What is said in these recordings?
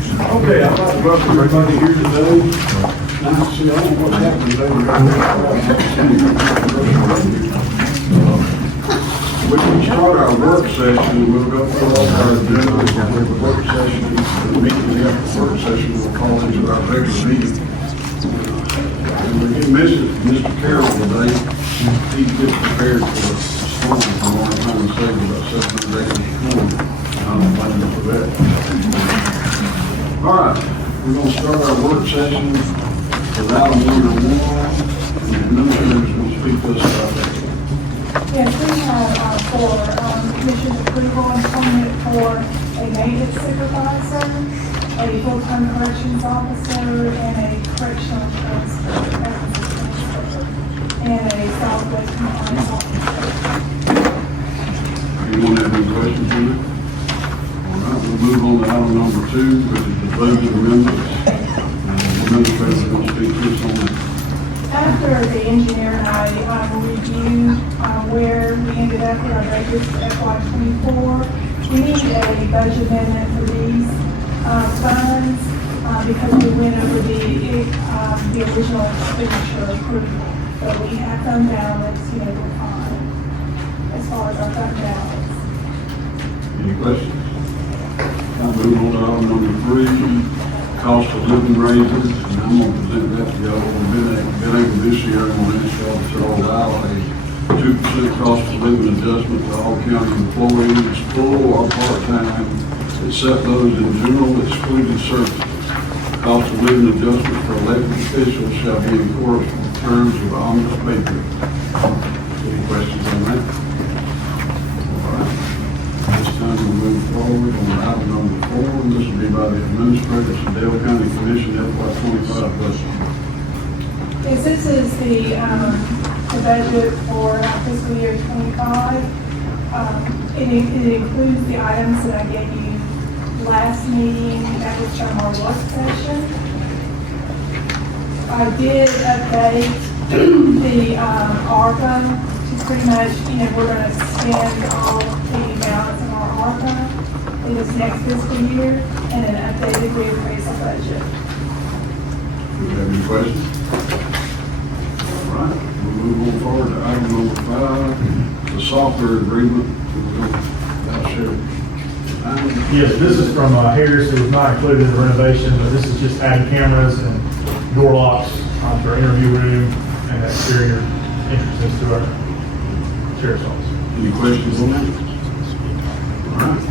Okay, I'd like to welcome everybody here today. Nice to see all what's happening today. We can start our work session. We'll go through all our agenda for the work session. Immediately after the work session, we'll call into our regular meeting. And we're getting Mr. Carroll today. He gets prepared for a storm tomorrow. Trying to save about 700 acres of corn. I'm planning for that. All right, we're going to start our work session with item number 1, and the administrator's going to speak to us about that. Yes, we have for commission approval and appointment for a maintenance supervisor, a full-time corrections officer, and a correctional transfer, and a solid waste compliance officer. Anyone have any questions on it? All right, we'll move on to item number 2, which is the budget amendments. The administrator's going to speak to us on that. After the engineer and I reviewed where we ended up with our budget for FY24, we need a budget amendment for these funds because we went over the original expenditure approval. So we have fund balance, we're fine as far as our fund balance. Any questions? I'll move on to item number 3. Cost of living raises, and I'm going to present that to y'all. We've been able this year, I'm going to ask y'all to allow a 2% cost of living adjustment to all county employees, full or part-time, except those in general excluded services. Cost of living adjustment for elected officials shall be in accordance with terms of honest paper. Any questions on that? All right. This time we'll move forward on item number 4. This will be by the administrator of the Dale County Commission FY25 budget. Yes, this is the budget for fiscal year 25. It includes the items that I gave you last meeting. That was from our work session. I did update the ARPA. Pretty much, we're going to spend all the balance of our ARPA in this next fiscal year and an updated reappraisal budget. Do you have any questions? All right, we'll move on forward to item number 5, the software agreement. Yes, this is from Harris. It was not included in the renovation, but this is just adding cameras and door locks to our interview room and exterior entrances to our sheriff's office. Any questions on that? All right.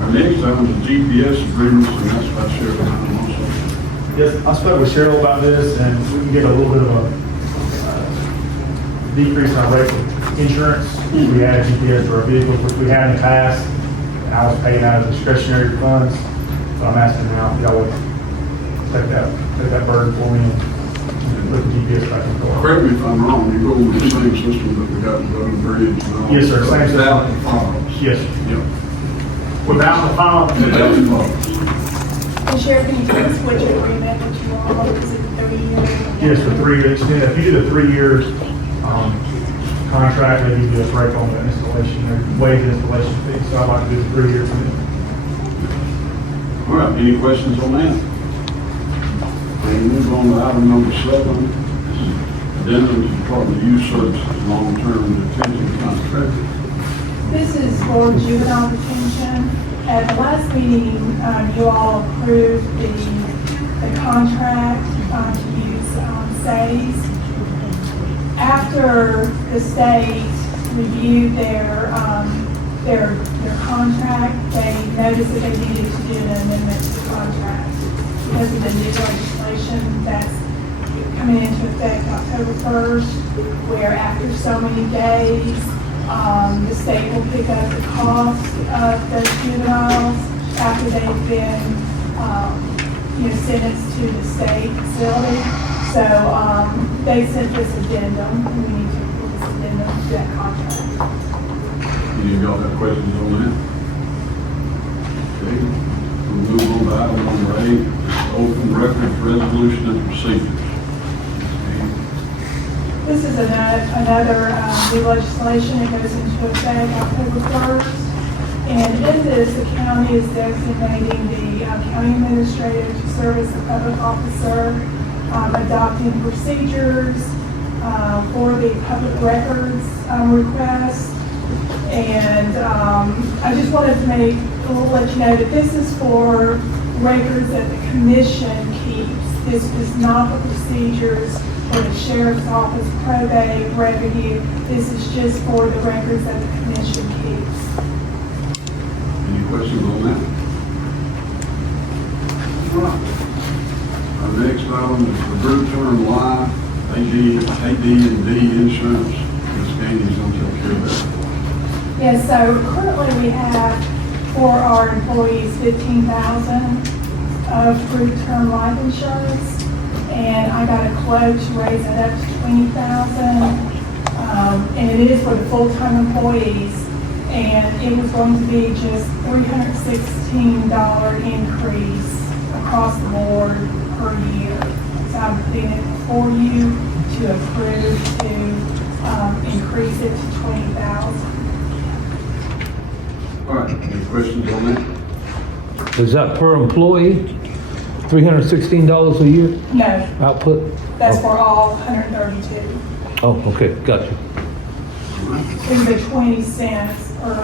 Our next item is GPS agreements, and that's by Sheriff Brown also. Yes, I spoke with Cheryl about this, and we can get a little bit of a decrease in our rate of insurance. We added GPS to our vehicles, which we had in the past, and I was paying out of discretionary funds. So I'm asking now if y'all would take that burden for me and put the GPS back in the car. Correct me if I'm wrong, you go with the same system that we got in Road and Bridge and all. Yes, sir, same system. Without the files. Yes, sir. Yeah. Without the final. Without the files. And Sheriff, can you tell us which agreement that you want? Is it 3 years? Yes, for 3 years. If you did a 3 year contract, they give you a break on the installation, or waive the installation fee. So I'd like to do the 3 years. All right, any questions on that? And move on to item number 7. Addendum to Department of Youth Services long-term detention contract. This is for juvenile detention. At the last meeting, you all approved the contract to use SAYS. After the state reviewed their contract, they noticed that they needed to do an amendment to the contract because of the new legislation that's coming into effect October 1st, where after so many days, the state will pick up the cost of those juveniles after they've been, sentenced to the state facility. So they sent this addendum, and we need to put this addendum to that contract. Any of y'all have questions on that? Okay, we'll move on to item number 8, open records resolution and procedures. This is another new legislation. It goes into effect October 1st. And in this, the county is designating the county administrator to serve as the public officer, adopting procedures for the public records request. And I just wanted to let you know that this is for records that the commission keeps. This is not the procedures for the sheriff's office, probate, revenue. This is just for the records that the commission keeps. Any questions on that? All right. Our next item is the group term life, AD&D insurance. Ms. Gaines going to take care of that. Yes, so currently we have for our employees $15,000 of group term life insurance, and I got a quote to raise that up to $20,000. And it is for the full-time employees, and it was going to be just $316 increase across the board per year. So I'm putting it before you to approve to increase it to $20,000. All right, any questions on that? Is that per employee? $316 a year No, output? that's for all 132. Oh, okay, gotcha. It's the 20 cents per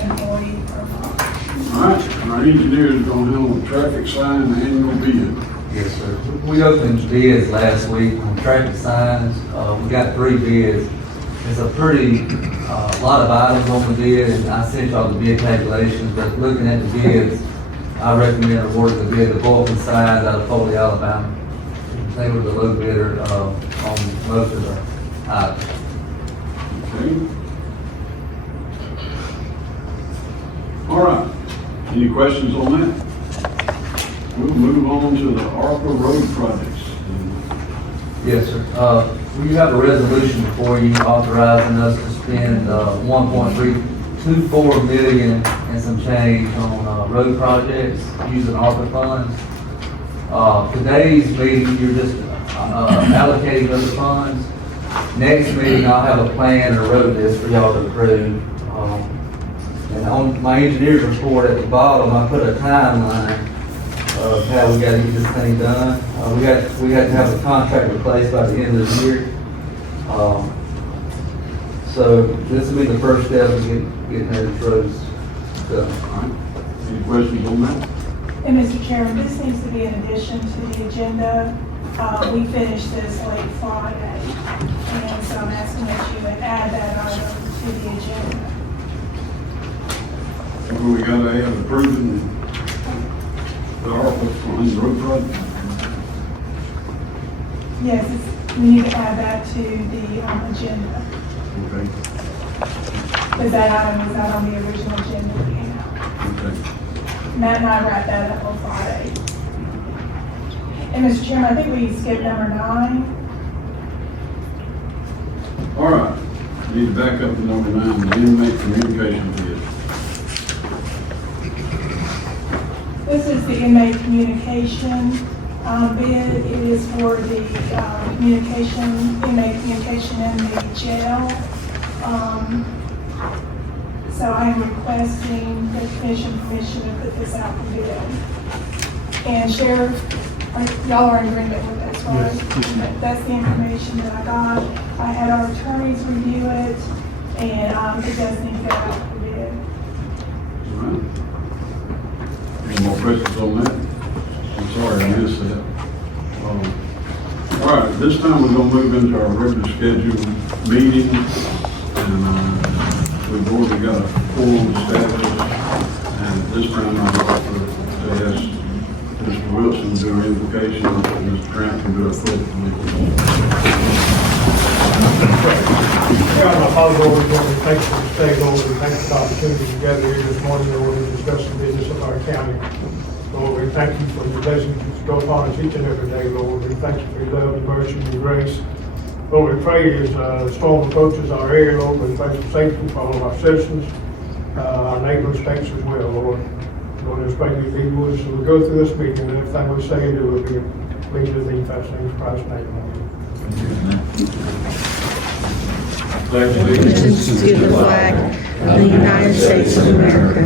employee per month. All right, our engineer is going to handle the traffic sign and annual bid. Yes, sir. We opened bids last week on traffic signs. We got 3 bids. It's a pretty, lot of items on the bid, and I sent y'all the bid calculations, but looking at the bids, I recommend awarding the bid to Vulcan Signs out of Foley, Alabama. They were the low bidder, on most of the items. Okay. All right, any questions on that? We'll move on to the ARPA road projects. Yes, sir. We have a resolution before you authorizing us to spend $1.324 million and some change on road projects using ARPA funds. Today's meeting, you're just allocating those funds. Next meeting, I'll have a plan or road list for y'all to approve. And on my engineer's report at the bottom, I put a timeline of how we gotta get this thing done. We had to have a contract replaced by the end of the year. So this will be the first step of getting those roads done. All right, any questions on that? And Mr. Chairman, this needs to be in addition to the agenda. We finished this late Friday, and so I'm asking that you would add that item to the agenda. Well, we got to have approving the ARPA funds road project. Yes, we need to add that to the agenda, Okay, because that item was not on the original agenda we had. okay. Matt and I wrapped that up on Friday. And Mr. Chairman, I think we skipped number 9. All right, need to back up to number 9, the inmate communication bid. This is the inmate communication bid. It is for the inmate communication in the jail. So I am requesting the commission permission to put this out for bid. And Sheriff, y'all are in agreement with this, right? Yes. That's the information that I got. I had our attorneys review it, and it does need to go out for bid. All right. Any more questions on that? I'm sorry, I missed that. All right, this time we're going to move into our regular scheduled meeting, and we've already got a quorum established, and at this time I'd like to ask Mr. Wilson to do an invocation, and Mr. Grant can do a pledge of allegiance. God, my Father, Lord, we thank you for this day, Lord. We thank you for the opportunity to gather here this morning, Lord, and discuss the business of our county. Lord, we thank you for your blessings that go upon us each and every day, Lord. We thank you for your love, your mercy, and your grace. Lord, we pray as the storm approaches our area, Lord, we pray for safety for all of our citizens, our neighbors, states as well, Lord. Lord, just pray you be with us as we go through this meeting, and everything we say and do will be pleasing to thee, fast name, in Christ's name. allegiance to the flag of the United States of America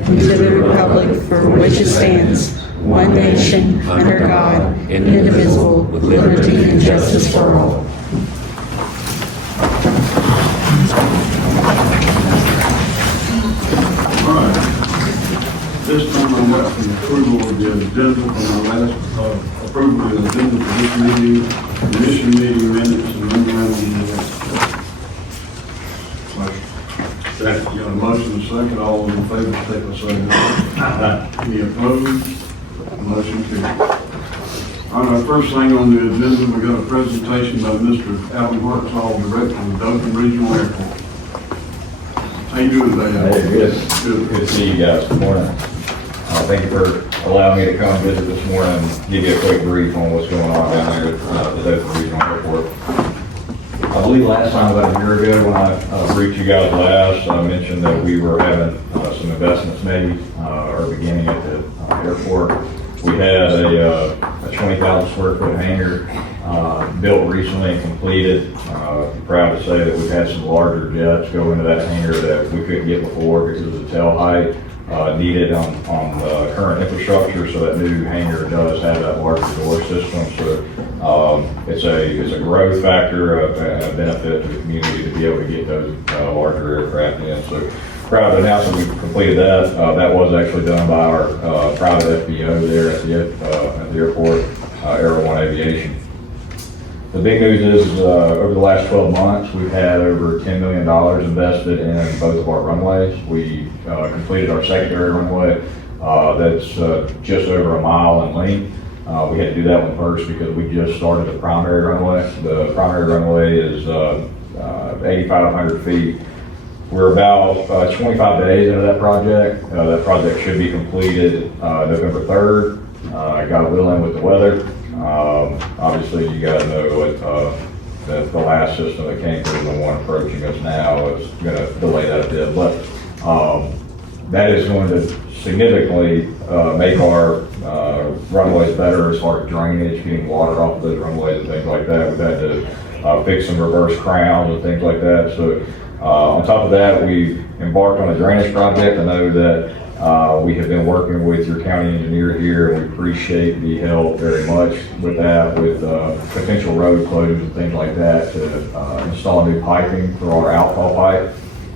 and to the republic for which it stands, one nation, under God, indivisible, with liberty and justice for all. All right. This time I'm up for approval of the agenda from our last, approval of the agenda for this meeting, commission meeting minutes, and memorandum of Second. Got a motion and a second, all in favor, state by saying aye. Any opposed? Motion carried. All right, first thing on the agenda, we got a presentation by Mr. Alan Hartzell, Director of Dothan Regional Airport. How you doing today, Alan? Hey, good to see you guys. Good morning. Thank you for allowing me to come visit this morning and give you a quick brief on what's going on down there at the Dothan Regional Airport. I believe last time, about a year ago, when I briefed you guys last, I mentioned that we were having some investments made or beginning at the airport. We had a 20,000 square foot hangar built recently and completed. Proud to say that we've had some larger jets go into that hangar that we couldn't get before because of the tail height needed on the current infrastructure. So that new hangar does have that larger door system. So it's a growth factor, a benefit to the community to be able to get those larger aircraft in. So proud to announce that we've completed that. That was actually done by our private FBO there at the airport, Aero One Aviation. The big news is over the last 12 months, we've had over $10 million invested in both of our runways. We completed our secondary runway that's just over a mile in length. We had to do that one first because we just started the primary runway. The primary runway is 8,500 feet. We're about 25 days into that project. That project should be completed November 3rd. God willing with the weather. Obviously, you guys know what the last system that came through, the one approaching us now, is going to delay that a bit. But that is going to significantly make our runways better as far as drainage, getting water off of those runways and things like that. We've had to fix some reverse crowns and things like that. So on top of that, we've embarked on a drainage project. I know that we have been working with your county engineer here, and we appreciate the help very much with that, with potential road closures and things like that, to install new piping for our outfall pipe.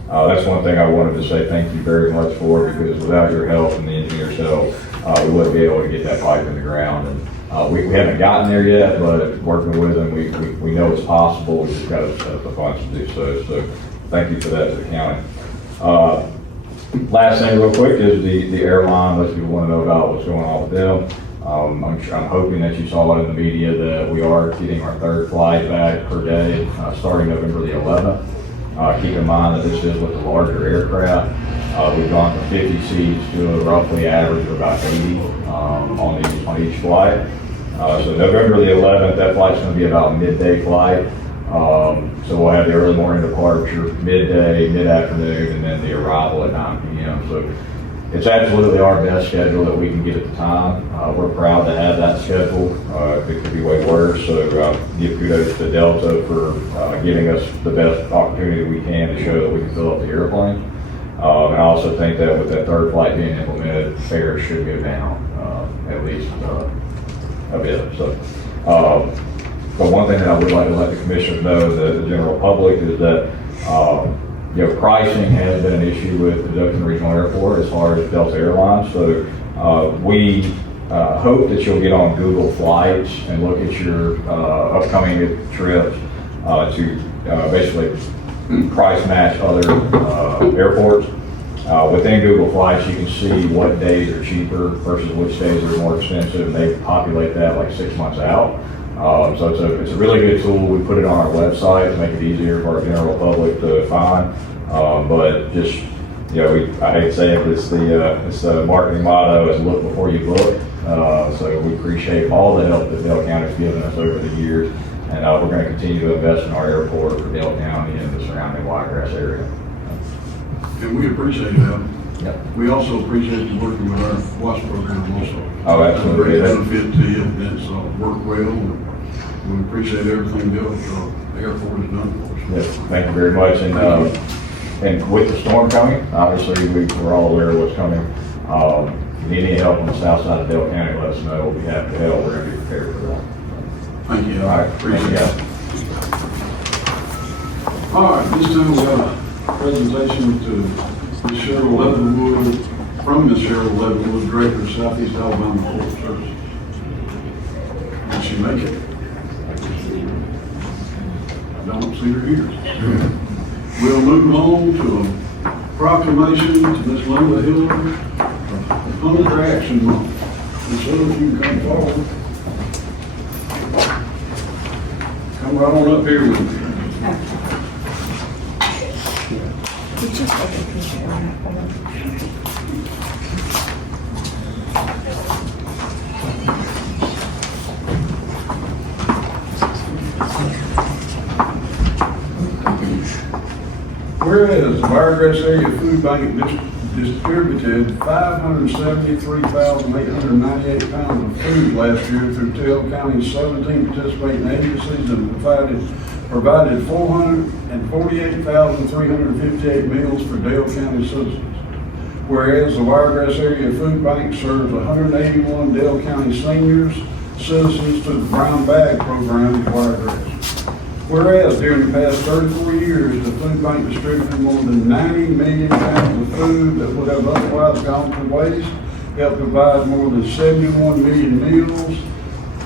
That's one thing I wanted to say thank you very much for, because without your help and the engineer's help, we wouldn't be able to get that pipe in the ground. And we haven't gotten there yet, but working with them, we know it's possible. We just got to set up the funds to do so. So thank you for that to the county. Last thing real quick is the airline. Most people want to know about what's going on with them. I'm hoping that you saw it in the media that we are getting our third flight back per day starting November the 11th. Keep in mind that this is with the larger aircraft. We've gone from 50 seats to a roughly average of about 80 on each flight. So November the 11th, that flight's going to be about a midday flight. So we'll have the early morning departure, midday, mid-afternoon, and then the arrival at 9 p.m. So it's absolutely our best schedule that we can get at the time. We're proud to have that schedule. It could be way worse. So give kudos to Delta for giving us the best opportunity we can to show that we can fill up the airplane. And I also think that with that third flight being implemented, fares should go down at least a bit. So. But one thing that I would like to let the commissioners know, the general public, is that pricing has been an issue with the Dothan Regional Airport as far as Delta Airlines. So we hope that you'll get on Google Flights and look at your upcoming trips to basically price match other airports. Within Google Flights, you can see what days are cheaper versus which days are more expensive, and they populate that like 6 months out. So it's a really good tool. We put it on our website to make it easier for our general public to find. But just, I hate to say it, but it's the marketing motto is look before you book. So we appreciate all the help that Dale County's given us over the years. And we're going to continue to invest in our airport for Dale County and the surrounding Wiregrass area. And we appreciate that. Yep. We also appreciate you working with our WASP program also. Oh, absolutely. It's a great benefit to you, and it's worked well. And we appreciate everything the airport has done for us. Yes, thank you very much. And with the storm coming, obviously we're all aware of what's coming. Need any help on the south side of Dale County, let us know. We'll be happy to help. We're gonna be prepared for that. Thank you. All right, Appreciate appreciate it. it. All right, this time we got a presentation to Ms. Cheryl Leatherwood, from Ms. Cheryl Leatherwood, Director of Southeast Alabama Court Services. Did she make it? I don't see her here. We'll move on to a proclamation to Ms. Linda Hillary, of Hunger Action Month. Ms. Hillary, if you can come forward. Come right on up here with me. Did you take a picture of that one? Whereas the Wiregrass Area Food Bank distributed 573,898 pounds of food last year through Dale County's 17 participating agencies and provided 448,358 meals for Dale County citizens. Whereas the Wiregrass Area Food Bank serves 181 Dale County seniors, citizens through the Brown Bag Program at Wiregrass. Whereas during the past 34 years, the food bank distributed more than 90 million pounds of food that would have otherwise gone to waste, helped provide more than 71 million meals,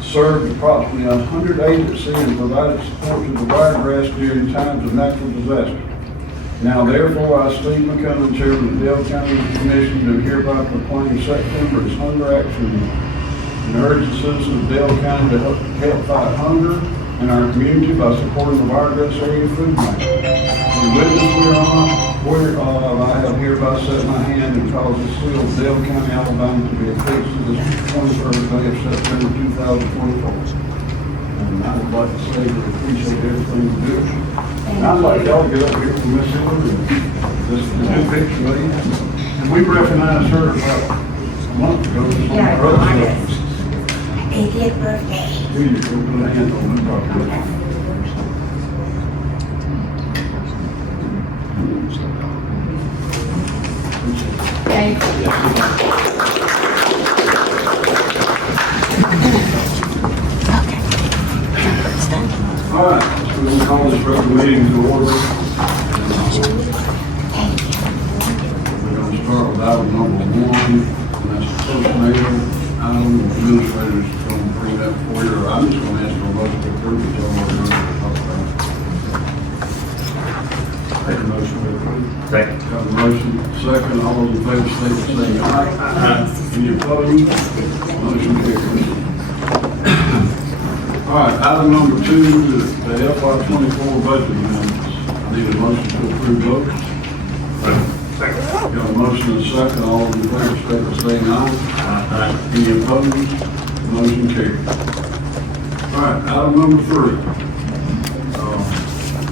served approximately 100 agencies, and provided support to the Wiregrass during times of natural disaster. Now therefore, I, Steve McCullum, Chairman of the Dale County Commission, do hereby proclaim September as Hunger Action Month and urge the citizens of Dale County to help fight hunger in our community by supporting the Wiregrass Area Food Bank. The witness I have hereby set my hand and cause the seal of Dale County, Alabama to be affixed to this 21st day of September 2024. And I would like to say that I appreciate everything you do. And I'd like y'all to get up here from Miss Hillary and just do a picture with you. And we recognized her about a month ago. Just on the road. 80th birthday. Here you go, put a hand on the property. Thank All right, so we're gonna call this regular meeting to order. We're gonna start with item number 1, and that's the personnel item. The administrator's gonna bring that for you. I'm just gonna ask for a motion to approve it. Y'all want to talk about it? Take a motion to approve. Second. Got a motion, second, all those in favor, state the same aye. Any opposed? Motion carries. All right, item number 2, the FY 24 budget amendments. I need a motion to approve those. Second. Got a motion and a second, all those in favor, state the same aye. Any opposed? Motion carries. All right, item number 3.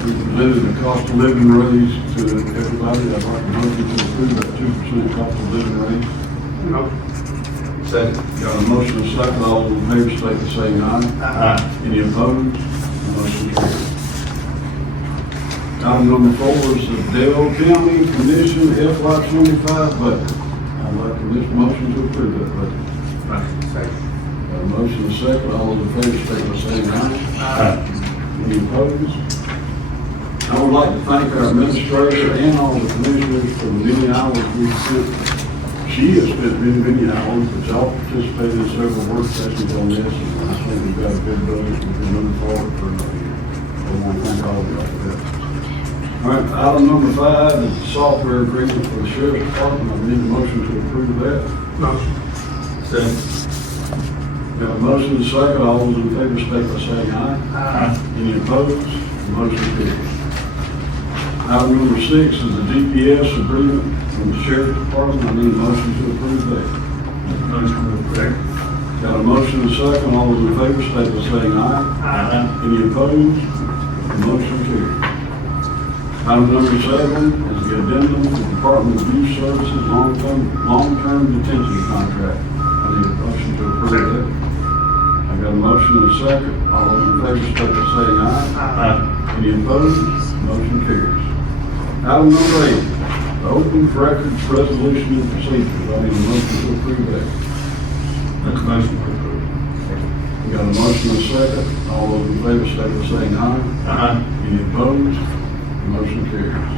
We presented a cost of living raise to everybody. I'd like a motion to approve that 2% cost of living raise. Second. Got a motion and a second, all those in favor, state the same aye. Any opposed? Motion carries. Item number 4 is the Dale County Commission FY 25 budget. I'd like this motion to approve that budget. Second. Got a motion and a second, all those in favor, state the same aye. Any opposed? I would like to thank our administrator and all the commissioners for the many hours we've spent. She has spent many hours, but y'all participated in several work sessions on this, and I think we've got a good budget. We can move forward for another year. I want to thank all of y'all for that. All right, item number 5 is the software agreement for the sheriff's department. I need a motion to approve that. Motion. Second. Got a motion and a second, all those in favor state by saying aye. Any opposed? Motion carries. Item number 6 is the DPS agreement from the sheriff's department. I need a motion to approve that. Motion. Second. Got a motion and a second, all those in favor state by saying aye. Any opposed? Motion carries. Item number 7 is the addendum to the Department of Youth Services long-term detention contract. I need a motion to approve that. I got a motion and a second. All those in favor state by saying aye. Any opposed? Motion carries. Item number 8 The open records resolution and procedures, I need a motion to approve that. Make a motion to approve. We got a motion and a second. All those in favor, state by saying aye. Aye. Any opposed? Motion carries.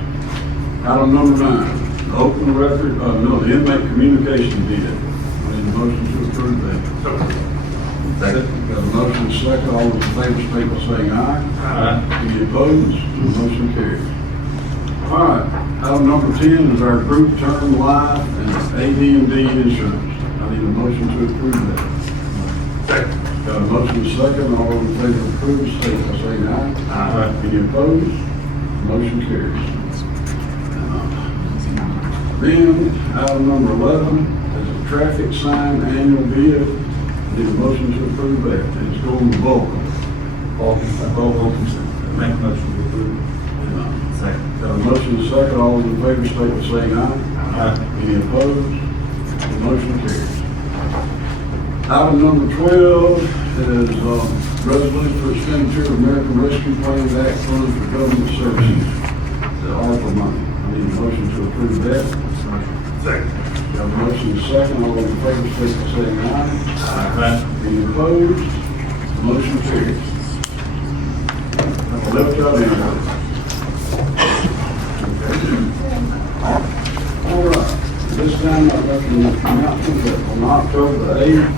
Item number 9, the open record, the inmate communication bid. I need a motion to approve that. Second. Got a motion and a second. All those in favor, state by saying aye. Aye. Any opposed? Motion carries. All right, item number 10 is our group term life and AD&D insurance. I need a motion to approve that. Second. Got a motion and a second. All those in favor of approve, state by saying aye. Aye. Any opposed? Motion carries. Then, item number 11 is a traffic sign annual bid. I need a motion to approve that. It's going to Vulcan. Vulcan. Make a motion to approve. Second. Got a motion and a second. All those in favor state by saying aye. Aye. Any opposed? Motion carries. Item number 12 is resolution for expenditure of American Rescue Plan Act funds for government services. The ARPA money. I need a motion to approve that. Second. Got a motion and a second. All those in favor state by saying aye. Aye. Any opposed? Motion carries. I've left out any. All right, this time I'd like to announce that on October 8th,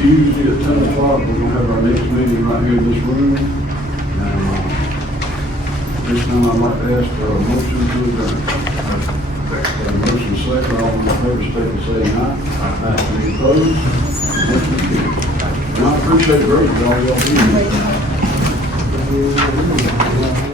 Tuesday at 10 o'clock, we're gonna have our next meeting right here in this room. And, this time I'd like to ask for a motion to adjourn. Got a motion second, all in favor, state by saying aye. Any opposed? Motion carries. And I appreciate greatly all y'all being here.